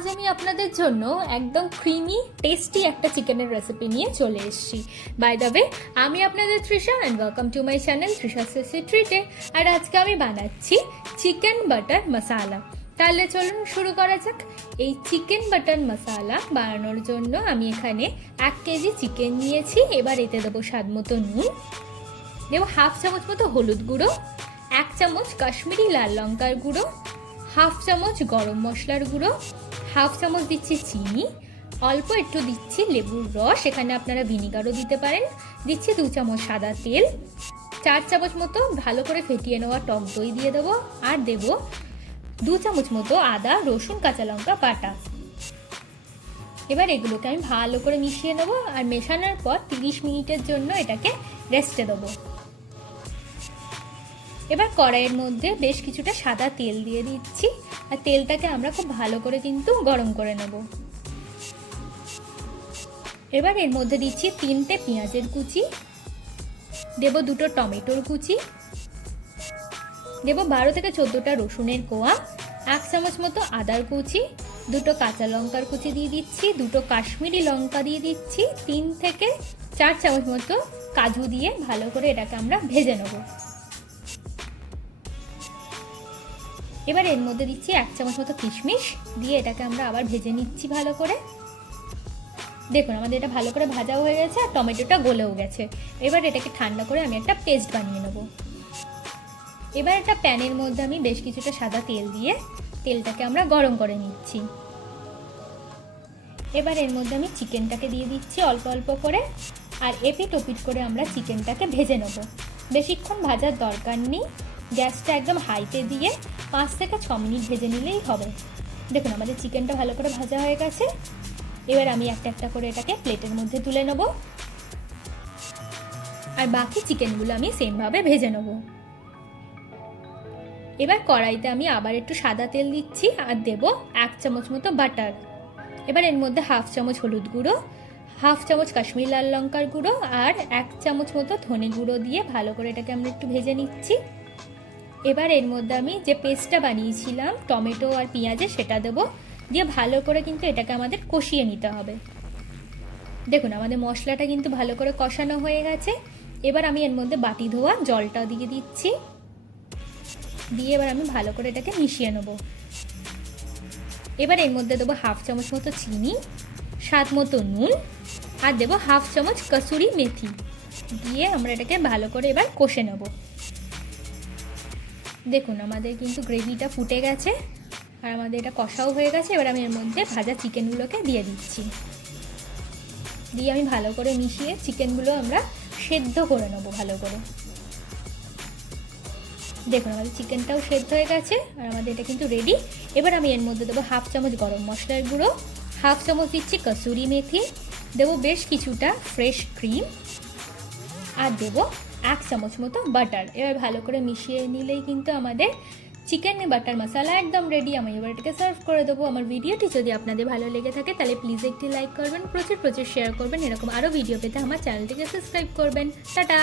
আজ আমি আপনাদের জন্য একদম ক্রিমি টেস্টি একটা চিকেনের রেসিপি নিয়ে চলে এসেছি। বাই দ্য ওয়ে, আমি আপনাদের Trisha and welcome to my channel Trisa'sTastyTreats। আর আজকে আমি বানাচ্ছি চিকেন বাটার মশালা। তাহলে চলুন শুরু করা যাক। এই চিকেন বাটার মশালা বানানোর জন্য আমি এখানে 1 কেজি চিকেন নিয়েছি। এবার এতে দেবো স্বাদ মতো নুন, দেবো হাফ চামচ মতো হলুদ গুঁড়ো, 1 চামচ কাশ্মীরি লাল লঙ্কার গুঁড়ো, হাফ চামচ গরম মশলার গুঁড়ো, হাফ চামচ দিচ্ছি চিনি, অল্প একটু দিচ্ছি লেবুর রস, এখানে আপনারা ভিনিগারও দিতে পারেন, দিচ্ছি 2 চামচ সাদা তেল, 4 চামচ মতো ভালো করে ফেটিয়ে নেওয়া টক দই দিয়ে দেবো, আর দেবো 2 চামচ মতো আদা রসুন কাঁচা লঙ্কা বাটা। এবার এগুলোকে আমি ভালো করে মিশিয়ে নেবো, আর মেশানোর পর 30 মিনিটের জন্য এটাকে রেস্টে দেবো। এবার কড়াইয়ের মধ্যে বেশ কিছুটা সাদা তেল দিয়ে দিচ্ছি, আর তেলটাকে আমরা খুব ভালো করে কিন্তু গরম করে নেব। এবার এর মধ্যে দিচ্ছি 3টে পেঁয়াজের কুচি, দেব 2টো টমেটোর কুচি, দেব 12 থেকে 14টা রসুনের কোয়া, 1 চামচ মতো আদার কুচি, 2টো কাঁচা লঙ্কার কুচি দিয়ে দিচ্ছি, 2টো কাশ্মীরি লঙ্কা দিয়ে দিচ্ছি, 3 থেকে 4 চামচ মতো কাজু দিয়ে ভালো করে এটাকে আমরা ভেজে নেব। এবার এর মধ্যে দিচ্ছি 1 চামচ মতো কিশমিশ, দিয়ে এটাকে আমরা আবার ভেজে নিচ্ছি ভালো করে। দেখুন আমাদের এটা ভালো করে ভাজা হয়ে গেছে, আর টমেটোটা গলেও গেছে। এবার এটাকে ঠান্ডা করে আমি একটা পেস্ট বানিয়ে নেব। এবার একটা প্যানের মধ্যে আমি বেশ কিছুটা সাদা তেল দিয়ে তেলটাকে আমরা গরম করে নিচ্ছি। এবার এর মধ্যে আমি চিকেনটাকে দিয়ে দিচ্ছি অল্প অল্প করে, আর এপিট ওপিট করে আমরা চিকেনটাকে ভেজে নেব। বেশিক্ষণ ভাজার দরকার নেই, গ্যাসটা একদম হাইতে দিয়ে 5 থেকে 6 মিনিট ভেজে নিলেই হবে। দেখুন আমাদের চিকেনটা ভালো করে ভাজা হয়ে গেছে। এবার আমি একটা একটা করে এটাকে প্লেটের মধ্যে তুলে নেব, আর বাকি চিকেনগুলো আমি সেমভাবে ভেজে নেব। এবার কড়াইতে আমি আবার একটু সাদা তেল দিচ্ছি, আর দেব 1 চামচ মতো বাটার। এবার এর মধ্যে হাফ চামচ হলুদ গুঁড়ো, হাফ চামচ কাশ্মীরি লাল লঙ্কার গুঁড়ো, আর 1 চামচ মতো ধনে গুঁড়ো দিয়ে ভালো করে এটাকে আমরা একটু ভেজে নিচ্ছি। এবার এর মধ্যে আমি যে পেস্টটা বানিয়েছিলাম টমেটো আর পেঁয়াজের, সেটা দেবো, দিয়ে ভালো করে কিন্তু এটাকে আমাদের কষিয়ে নিতে হবে। দেখুন আমাদের মশলাটা কিন্তু ভালো করে কষানো হয়ে গেছে। এবার আমি এর মধ্যে বাটি ধোয়া জলটা দিয়ে দিচ্ছি, দিয়ে এবার আমি ভালো করে এটাকে মিশিয়ে নেব। এবার এর মধ্যে দেবো হাফ চামচ মতো চিনি, স্বাদ মতো নুন, আর দেবো হাফ চামচ কসুরি মেথি, দিয়ে আমরা এটাকে ভালো করে এবার কষে নেব। দেখুন আমাদের কিন্তু গ্রেভিটা ফুটে গেছে, আর আমাদের এটা কষাও হয়ে গেছে। এবার আমি এর মধ্যে ভাজা চিকেনগুলোকে দিয়ে দিচ্ছি, দিয়ে আমি ভালো করে মিশিয়ে চিকেনগুলো আমরা সেদ্ধ করে নেব ভালো করে। দেখুন আমাদের চিকেনটাও সেদ্ধ হয়ে গেছে, আর আমাদের এটা কিন্তু রেডি। এবার আমি এর মধ্যে দেবো হাফ চামচ গরম মশলার গুঁড়ো, হাফ চামচ দিচ্ছি কসুরি মেথি, দেবো বেশ কিছুটা ফ্রেশ ক্রিম, আর দেবো 1 চামচ মতো বাটার। এবার ভালো করে মিশিয়ে নিলেই কিন্তু আমাদের চিকেন বাটার মশলা একদম রেডি। আমি এবার এটাকে সার্ভ করে দেবো। আমার ভিডিওটি যদি আপনাদের ভালো লেগে থাকে তাহলে প্লিজ একটি লাইক করবেন, প্রচুর শেয়ার করবেন। এরকম আরও ভিডিও পেতে আমার চ্যানেলটিকে সাবস্ক্রাইব করবেন। টাটা।